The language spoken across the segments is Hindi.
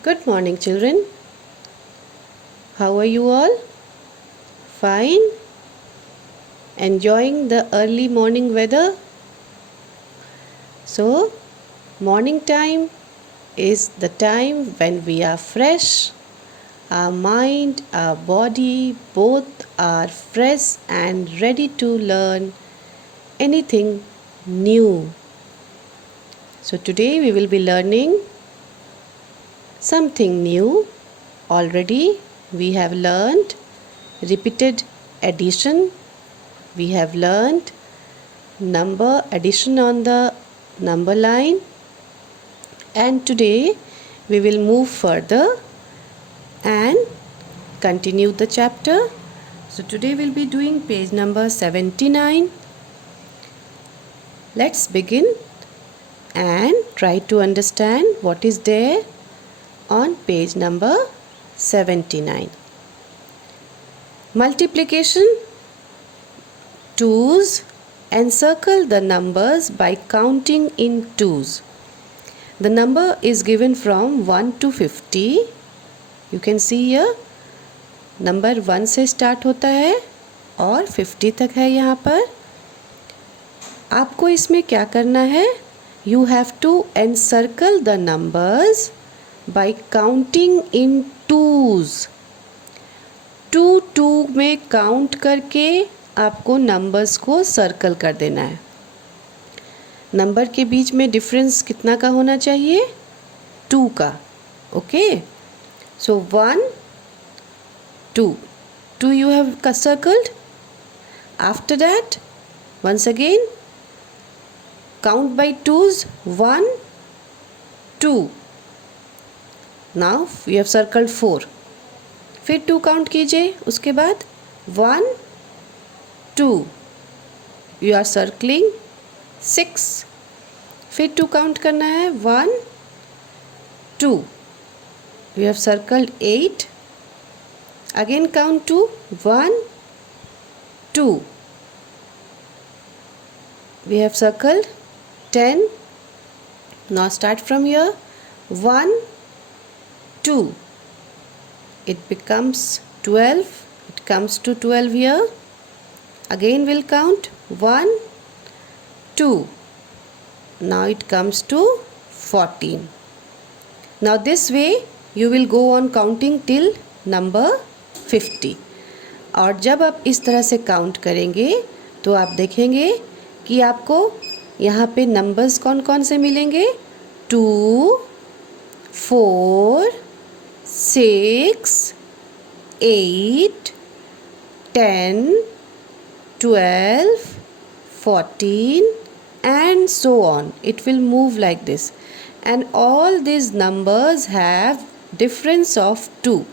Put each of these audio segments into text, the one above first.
Good morning, children. How are you all? Fine? Enjoying the early morning weather? So, morning time is the time when we are fresh. Our mind, our body, both are fresh and ready to learn anything new. So, today we will be learning something new. Already we have learned repeated addition. We have learned number addition on the number line, and today we will move further and continue the chapter. So today we'll be doing page number 79. Let's begin and try to understand what is there on page number 79. Multiplication. Twos. Encircle the numbers by counting in twos. The number is given from 1 to 50. You can see here number 1 से स्टार्ट होता है और 50 तक है यहाँ पर. आपको इसमें क्या करना है? You have to encircle the numbers by counting in twos. 2 में काउंट करके आपको नंबर्स को सर्कल कर देना है. नंबर के बीच में डिफरेंस कितना का होना चाहिए? 2 का. Okay, so 1 2 you have circled. After that, once again count by twos. 1 2. Now you have circled 4. फिर 2 काउंट कीजिए. उसके बाद 1 2 you are circling 6. फिर 2 काउंट करना है. 1 2 you have circled 8. Again count 2. 1 2 we have circled 10. Now start from here. 1 2 it becomes 12. It comes to 12 here. Again we'll count 1 2. Now it comes to 14. Now this way you will go on counting till number 50. और जब आप इस तरह से काउंट करेंगे तो आप देखेंगे कि आपको यहाँ पे नंबर्स कौन कौन से मिलेंगे. 2 4 6 8 10 12 14 and so on. It will move like this, and all these numbers have difference of 2.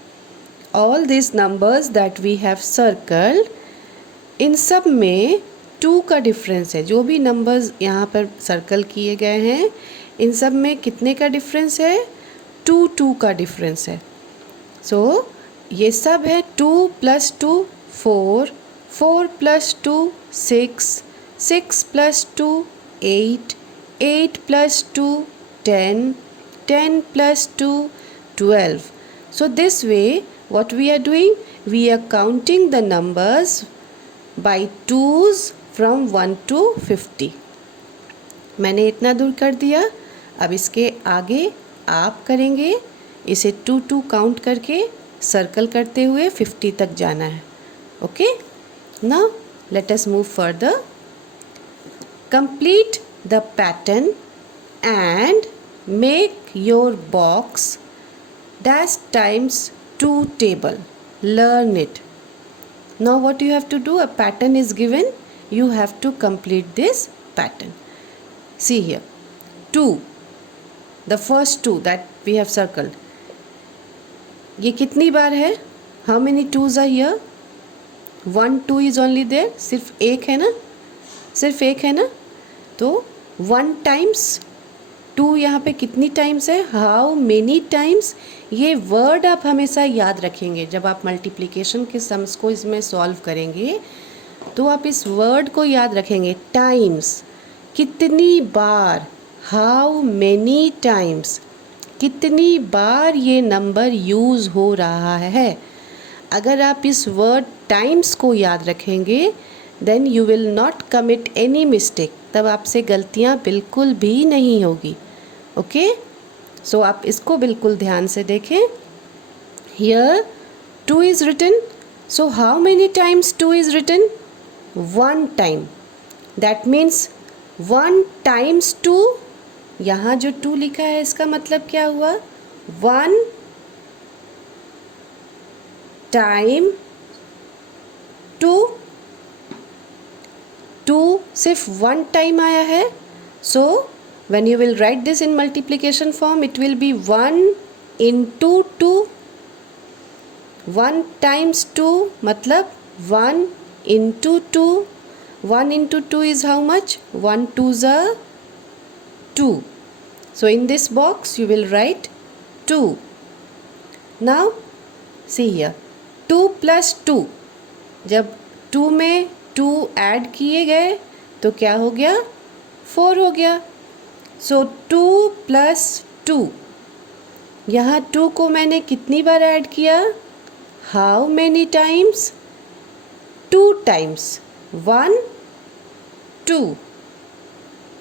All these numbers that we have circled, इन सब में 2 का डिफरेंस है. जो भी नंबर्स यहाँ पर सर्कल किए गए हैं इन सब में कितने का डिफरेंस है? 2 का डिफरेंस है. सो ये सब है 2 + 2 4 4 + 2 6 6 + 2 8 8 + 2 10 10 + 2 12. So this way what we are doing, we are counting the numbers by twos from 1 to 50. मैंने इतना दूर कर दिया. अब इसके आगे आप करेंगे. इसे 2 काउंट करके सर्कल करते हुए 50 तक जाना है. Okay, now let us move further. Complete the pattern and make your box dash times 2 table. Learn it. Now what you have to do, a pattern is given, you have to complete this pattern. See here, 2, the first 2 that we have circled. ये कितनी बार है? How many 2s are here? 1 2 is only there. सिर्फ एक है ना, सिर्फ एक है ना. तो 1 times 2 यहाँ पे कितनी टाइम्स है? How many times. ये वर्ड आप हमेशा याद रखेंगे. जब आप मल्टीप्लिकेशन के सम्स को इसमें सॉल्व करेंगे तो आप इस वर्ड को याद रखेंगे. टाइम्स, कितनी बार. How many times. कितनी बार ये नंबर यूज़ हो रहा है। अगर आप इस वर्ड टाइम्स को याद रखेंगे then you will not commit any mistake, तब आपसे गलतियाँ बिल्कुल भी नहीं होगी। ओके, सो आप इसको बिल्कुल ध्यान से देखें। Here 2 is written, so how many times 2 is written? 1 time. That means 1 times 2, यहाँ जो 2 लिखा है इसका मतलब क्या हुआ? 1 टाइम 2, 2 सिर्फ 1 टाइम आया है। सो when you will write this in multiplication form it will be 1 into 2, 1 times 2 मतलब 1 into 2, 1 into 2 is how much? 1 2s are 2. So in this box you will write 2. Now see here 2 plus 2, जब 2 में 2 ऐड किए गए तो क्या हो गया? 4 हो गया। सो 2 प्लस 2, यहाँ 2 को मैंने कितनी बार ऐड किया? How many times? 2 times. 1 2,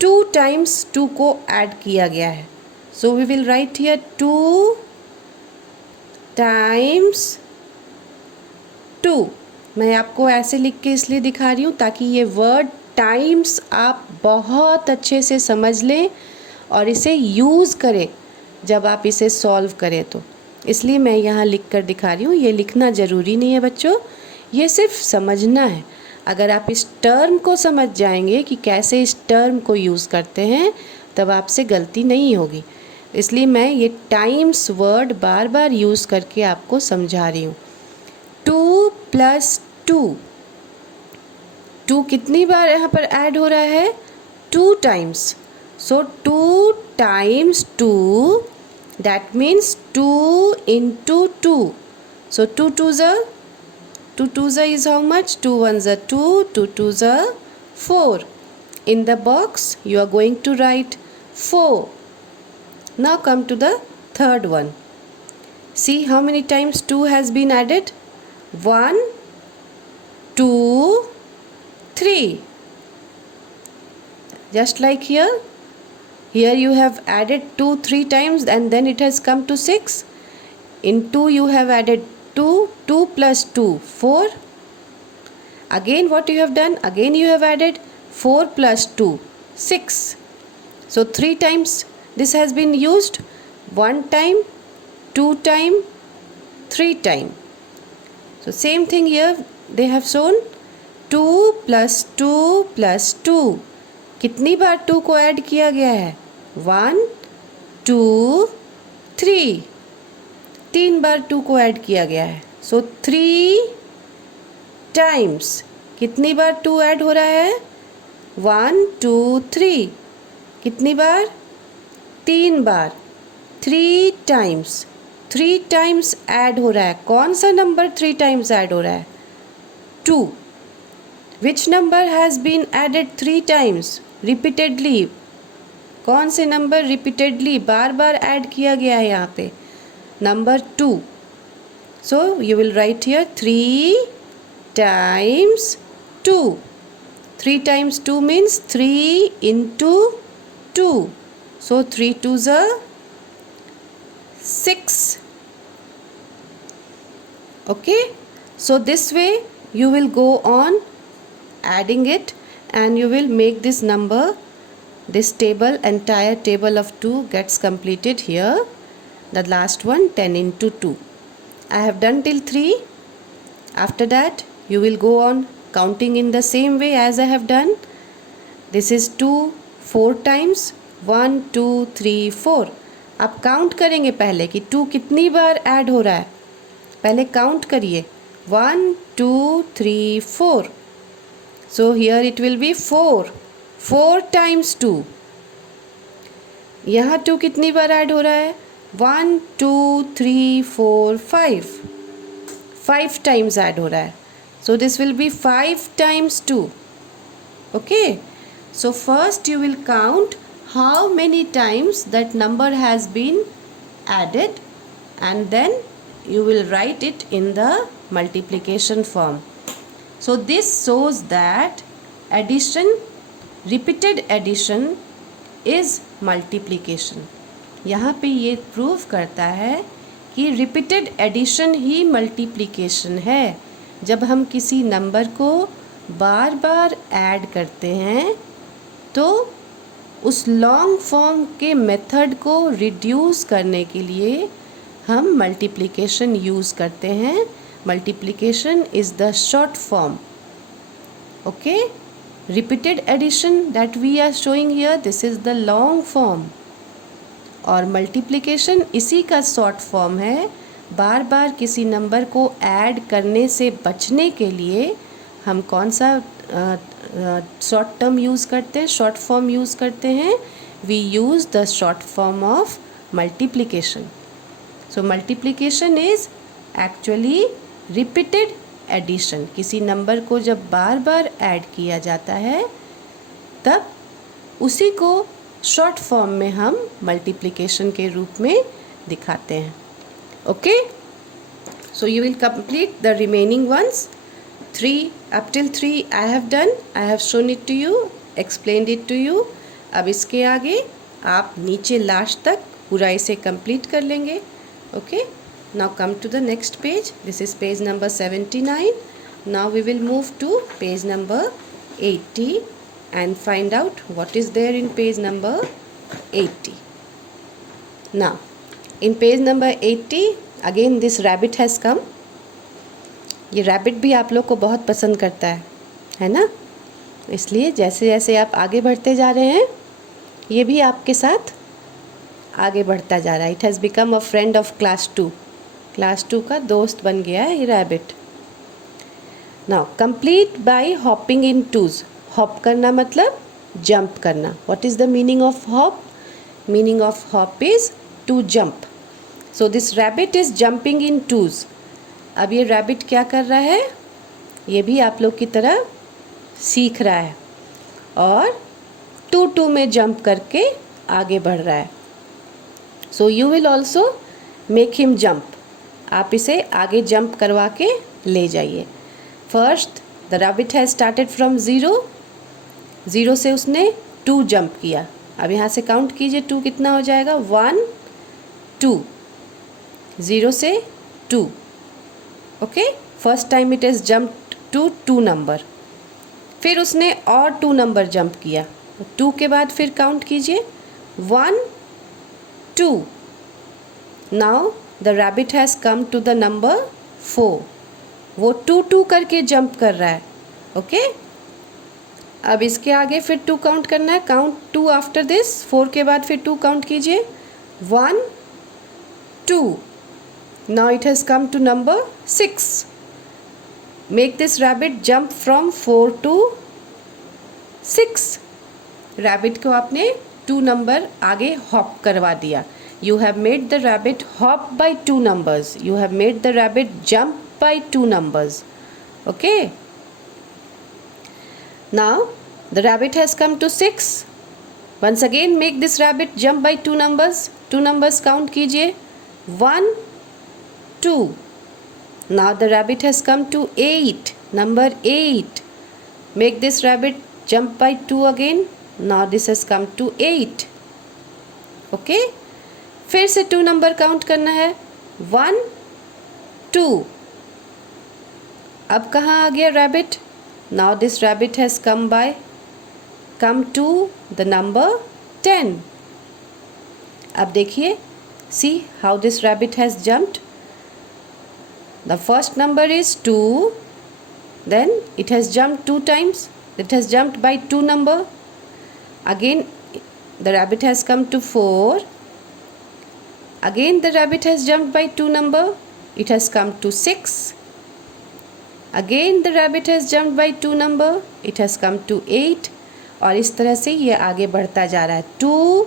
2 times 2 को ऐड किया गया है। So we will write here 2 times 2। मैं आपको ऐसे लिख के इसलिए दिखा रही हूँ ताकि ये वर्ड टाइम्स आप बहुत अच्छे से समझ लें और इसे यूज़ करें जब आप इसे सॉल्व करें तो, इसलिए मैं यहाँ लिख कर दिखा रही हूँ। ये लिखना ज़रूरी नहीं है बच्चों, ये सिर्फ समझना है। अगर आप इस टर्म को समझ जाएंगे कि कैसे इस टर्म को यूज़ करते हैं तब आपसे गलती नहीं होगी। इसलिए मैं ये टाइम्स वर्ड बार बार यूज़ करके आपको समझा रही हूँ। 2 प्लस 2, 2 कितनी बार यहाँ पर ऐड हो रहा है? 2 times. So 2 times 2, that means 2 into 2. So 2 2s are 2 2s are is how much? 2 1s are 2, 2 2s are 4. In the box you are going to write 4. Now come to the third one. See how many times 2 has been added? 1 2 3. Just like here you have added 2 3 times and then it has come to 6. In 2 you have added 2, 2 plus 2 4. Again what you have done? Again you have added 4 plus 2 6. So 3 times this has been used, 1 time, 2 time, 3 time. So same thing here they have shown 2 plus 2 plus 2. कितनी बार 2 को ऐड किया गया है? 1 2 3, 3 बार 2 को ऐड किया गया है। सो 3 टाइम्स कितनी बार 2 ऐड हो रहा है? 1 2 3, कितनी बार? 3 बार। 3 टाइम्स, 3 टाइम्स ऐड हो रहा है। कौन सा नंबर 3 टाइम्स ऐड हो रहा है? 2. Which number has been added 3 times repeatedly? कौन से नंबर रिपीटेडली बार बार ऐड किया गया है यहाँ पे? Number 2. So you will write here 3 times 2. 3 times 2 means 3 into 2. So 3 2s are 6. Okay. So this way you will go on adding it and you will make this number, this table, entire table of 2 gets completed here. The last one 10 into 2. I have done till 3. After that you will go on counting in the same way as I have done. This is 2 4 times, 1 2 3 4. आप काउंट करेंगे पहले कि 2 कितनी बार ऐड हो रहा है। पहले काउंट करिए 1 2 3 4. So here it will be 4. 4 times 2. यहाँ 2 कितनी बार ऐड हो रहा है? 1 2 3 4 5. 5 times ऐड हो रहा है। So this will be 5 times 2. Okay. So first you will count how many times that number has been added, and then you will write it in the multiplication form. So this shows that addition, repeated addition is multiplication. यहाँ पे ये प्रूव करता है कि रिपीटेड एडिशन ही मल्टीप्लिकेशन है। जब हम किसी नंबर को बार बार ऐड करते हैं तो उस लॉन्ग फॉर्म के मेथड को रिड्यूस करने के लिए हम मल्टीप्लिकेशन यूज़ करते हैं। Multiplication is the short form. Okay, repeated addition that we are showing here, this is the long form, और मल्टीप्लिकेशन इसी का शॉर्ट फॉर्म है। बार बार किसी नंबर को ऐड करने से बचने के लिए हम कौन सा शॉर्ट टर्म यूज़ करते हैं, शॉर्ट फॉर्म यूज़ करते हैं? We use the short form of multiplication. So multiplication is actually repeated addition. किसी नंबर को जब बार बार ऐड किया जाता है तब उसी को शॉर्ट फॉर्म में हम मल्टीप्लिकेशन के रूप में दिखाते हैं. Okay, so you will complete the remaining ones. 3 up till 3 I have done. I have shown it to you, explained it to you. अब इसके आगे आप नीचे लास्ट तक पूरा इसे कंप्लीट कर लेंगे. Okay, now come to the next page. This is page number 79. Now we will move to page number 80 and find out what is there in page number 80. Now in page number 80 again this rabbit has come. ये रैबिट भी आप लोग को बहुत पसंद करता है ना? इसलिए जैसे जैसे आप आगे बढ़ते जा रहे हैं ये भी आपके साथ आगे बढ़ता जा रहा है. It has become a friend of class 2. Class 2 का दोस्त बन गया है ये rabbit. Now complete by hopping in twos. Hop करना मतलब जंप करना. What is the meaning of hop? Meaning of hop is to jump. So this rabbit is jumping in twos. अब ये रैबिट क्या कर रहा है? ये भी आप लोग की तरह सीख रहा है और 2 में जंप करके आगे बढ़ रहा है. सो you will also make him jump. आप इसे आगे जंप करवा के ले जाइए. First the rabbit has started from 0. 0 से उसने 2 जंप किया. अब यहाँ से काउंट कीजिए 2 कितना हो जाएगा. 1 2. 0 से 2. Okay, first time it is jump to 2 number. फिर उसने और 2 नंबर जंप किया. 2 के बाद फिर काउंट कीजिए 1 2. Now the rabbit has come to the number 4. वो 2 करके जंप कर रहा है. ओके, अब इसके आगे फिर 2 काउंट करना है. Count 2 after this. 4 के बाद फिर 2 काउंट कीजिए 1 2. Now it has come to number 6. Make this rabbit jump from 4 to 6. Rabbit को आपने 2 नंबर आगे हॉप करवा दिया. You have made the rabbit hop by 2 numbers. You have made the rabbit jump by 2 numbers. Okay. Now the rabbit has come to 6. Once again make this rabbit jump by 2 numbers. 2 numbers count कीजिए 1 2. Now the rabbit has come to 8. Number 8. Make this rabbit jump by 2 again. Now this has come to 8. Okay. फिर से 2 नंबर काउंट करना है 1 2. अब कहाँ आ गया rabbit? Now this rabbit has come to the number 10. अब देखिए, see how this rabbit has jumped. The first number is 2. Then it has jumped 2 times. It has jumped by 2 number. Again the rabbit has come to 4. Again the rabbit has jumped by 2 number. It has come to 6. Again the rabbit has jumped by 2 number. It has come to 8. और इस तरह से ये आगे बढ़ता जा रहा है. 2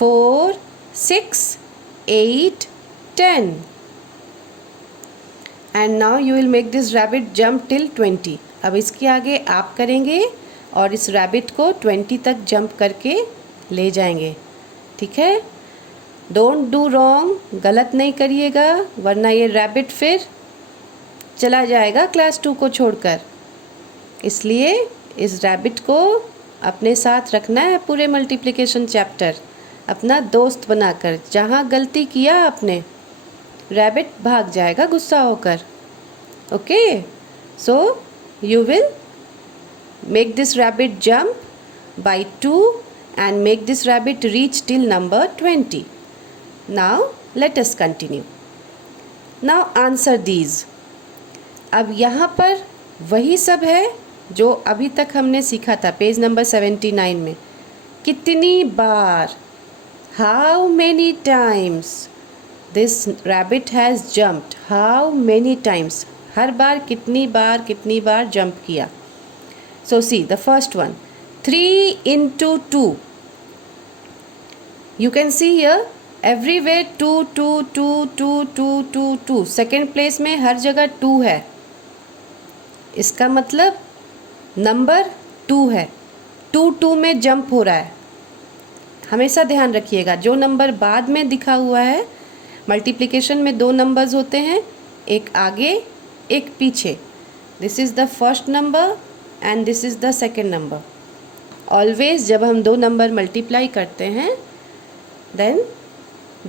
4 6 8 10. And now you will make this rabbit jump till 20. अब इसके आगे आप करेंगे और इस रैबिट को 20 तक जंप करके ले जाएंगे. ठीक है. डोंट डू रॉन्ग, गलत नहीं करिएगा, वरना ये रैबिट फिर चला जाएगा क्लास 2 को छोड़कर। इसलिए इस रैबिट को अपने साथ रखना है पूरे मल्टीप्लिकेशन चैप्टर, अपना दोस्त बनाकर। जहाँ गलती किया आपने, रैबिट भाग जाएगा गुस्सा होकर। Okay, so you will make this rabbit jump by 2 and make this rabbit reach till number 20. Now let us continue. Now answer these. अब यहाँ पर वही सब है जो अभी तक हमने सीखा था पेज नंबर 79 में। कितनी बार, how many times this rabbit has jumped, how many times, हर बार कितनी बार जंप किया। So see the first one, 3 into 2. You can see here everywhere 2 2 2 2 2 2 2. Second place में हर जगह 2 है। इसका मतलब नंबर 2 है। 2 2 में जंप हो रहा है। हमेशा ध्यान रखिएगा, जो नंबर बाद में दिखा हुआ है, मल्टीप्लिकेशन में 2 नंबर्स होते हैं, एक आगे एक पीछे। This is the first number and this is the second number. Always जब हम 2 नंबर मल्टीप्लाई करते हैं, then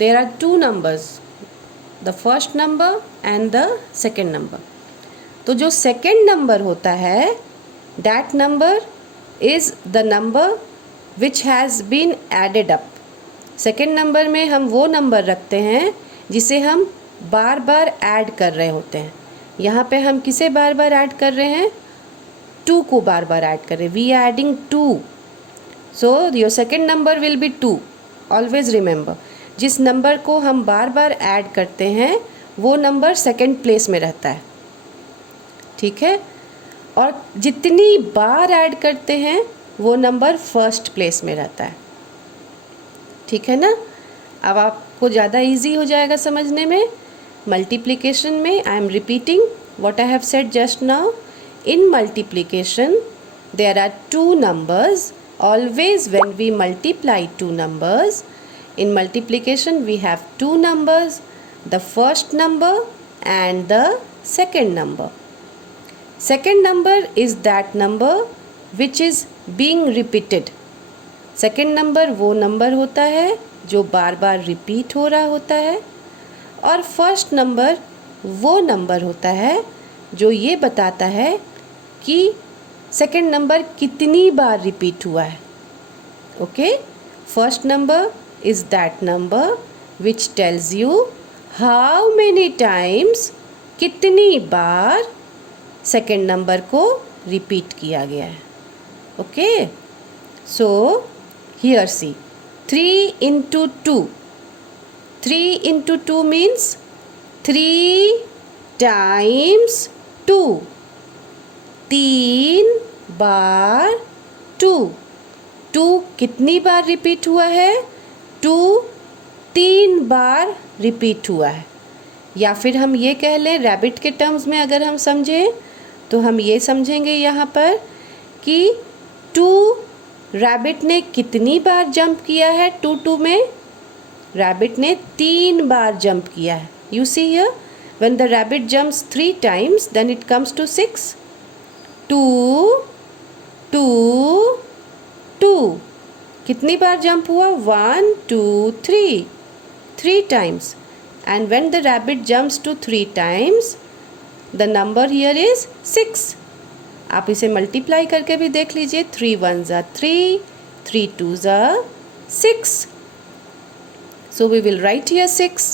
there are 2 numbers, the first number and the second number. तो जो second number होता है, that number is the number which has been added up. second number में हम वो नंबर रखते हैं जिसे हम बार बार ऐड कर रहे होते हैं। यहाँ पे हम किसे बार बार ऐड कर रहे हैं? 2 को बार बार ऐड करें। We are adding 2, so your second number will be 2। Always remember, जिस नंबर को हम बार बार ऐड करते हैं वो नंबर सेकेंड प्लेस में रहता है, ठीक है? और जितनी बार ऐड करते हैं वो नंबर फर्स्ट प्लेस में रहता है, ठीक है ना? अब आपको ज़्यादा इजी हो जाएगा समझने में। मल्टीप्लिकेशन में I am repeating what I have said just now. In multiplication, there are 2 numbers. Always when we multiply 2 numbers, in multiplication we have 2 numbers, the first number and the second number. Second number is that number which is being repeated. Second number वो नंबर होता है जो बार बार रिपीट हो रहा होता है, और फर्स्ट नंबर वो नंबर होता है जो ये बताता है कि सेकेंड नंबर कितनी बार रिपीट हुआ है। Okay, first number is that number which tells you how many times, कितनी बार सेकेंड नंबर को रिपीट किया गया है। Okay, so here see 3 into 2. 3 into 2 means 3 times 2. 3 बार 2. 2 कितनी बार रिपीट हुआ है? 2 3 बार रिपीट हुआ है। या फिर हम ये कह लें रैबिट के टर्म्स में, अगर हम समझें तो हम ये समझेंगे यहाँ पर कि 2 रैबिट ने कितनी बार जंप किया है? 2 2 में रैबिट ने 3 बार जंप किया है। You see here, when the rabbit jumps 3 times, then it comes to 6. 2 2 2 कितनी बार जंप हुआ? 1 2 3 times. And when the rabbit jumps to 3 times, the number here is 6. आप इसे मल्टीप्लाई करके भी देख लीजिए। 3 1s are 3, 3 2s are 6. So we will write here 6.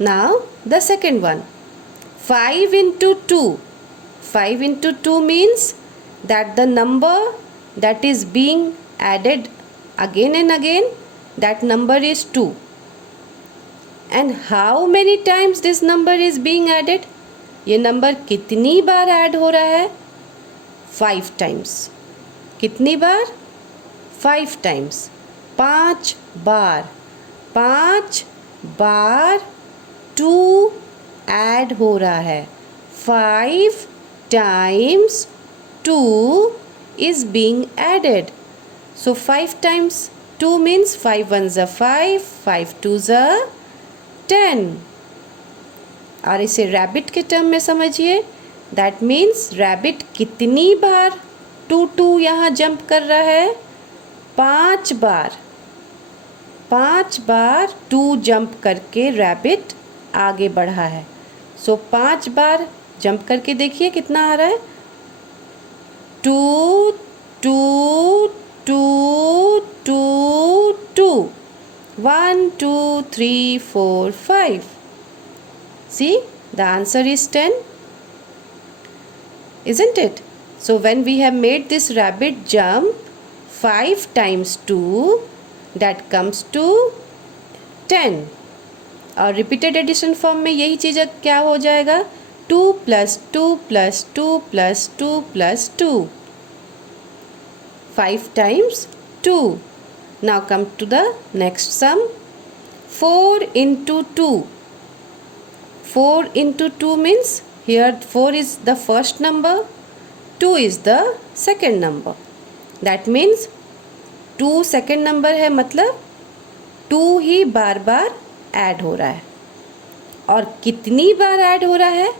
Now the second one, 5 into 2. 5 into 2 means that the number that is being added again and again, that number is 2. And how many times this number is being added? ये नंबर कितनी बार ऐड हो रहा है? 5 times. कितनी बार? 5 times. 5 बार. 5 बार 2 ऐड हो रहा है। 5 times 2 is being added. So 5 times 2 means 5 ones are 5, 5 twos are 10. और इसे रैबिट के टर्म में समझिए. दैट मीन्स रैबिट कितनी बार 2 यहाँ जंप कर रहा है? 5 बार. 5 बार 2 जंप करके रैबिट आगे बढ़ा है. सो 5 बार जंप करके देखिए कितना आ रहा है. 2 2 2 2 2 1 2 3 4 5. See, the answer is 10, isn't it? So when we have made this rabbit jump 5 times 2, that comes to 10. और रिपीटेड एडिशन फॉर्म में यही चीज़ क्या हो जाएगा? 2 + 2 + 2 + 2 + 2. 5 times 2. Now come to the next sum. 4 into 2. 4 into 2 means here 4 is the first number, 2 is the second number. That means 2 second number है, मतलब 2 ही बार बार ऐड हो रहा है. और कितनी बार ऐड हो रहा है?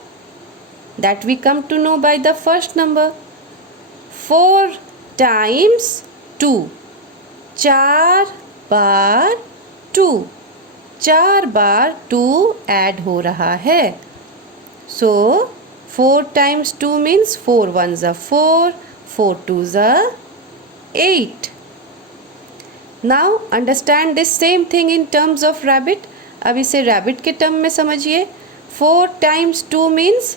That we come to know by the first number. 4 times 2. 4 bar 2. 4 bar 2 add हो रहा है. सो 4 times 2 means 4 ones are 4, 4 twos are 8. Now understand this same thing in terms of rabbit. अब इसे rabbit के टर्म में समझिए. 4 times 2 means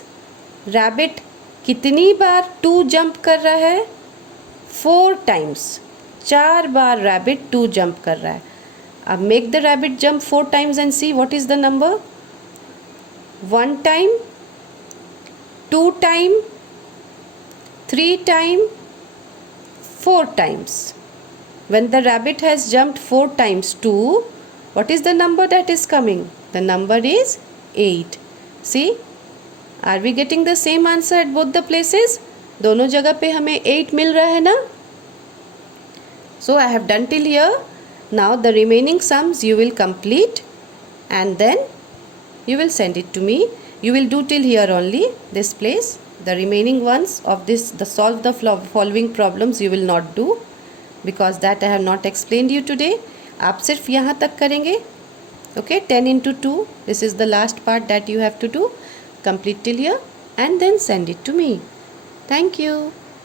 rabbit कितनी बार 2 जंप कर रहा है? 4 times. 4 बार rabbit 2 जंप कर रहा है. अब make the rabbit jump 4 times and see what is the number. 1 time, 2 time, 3 time, 4 times. When the rabbit has jumped 4 times 2, what is the number that is coming? The number is 8. See, are we getting the same answer at both the places? दोनों जगह पे हमें 8 मिल रहा है ना? So I have done till here. Now the remaining sums you will complete and then you will send it to me. You will do till here only, this place. The remaining ones of this, the solve the following problems you will not do because that I have not explained you today. आप सिर्फ यहाँ तक करेंगे. Okay, 10 into 2. This is the last part that you have to do. Complete till here and then send it to me. Thank you.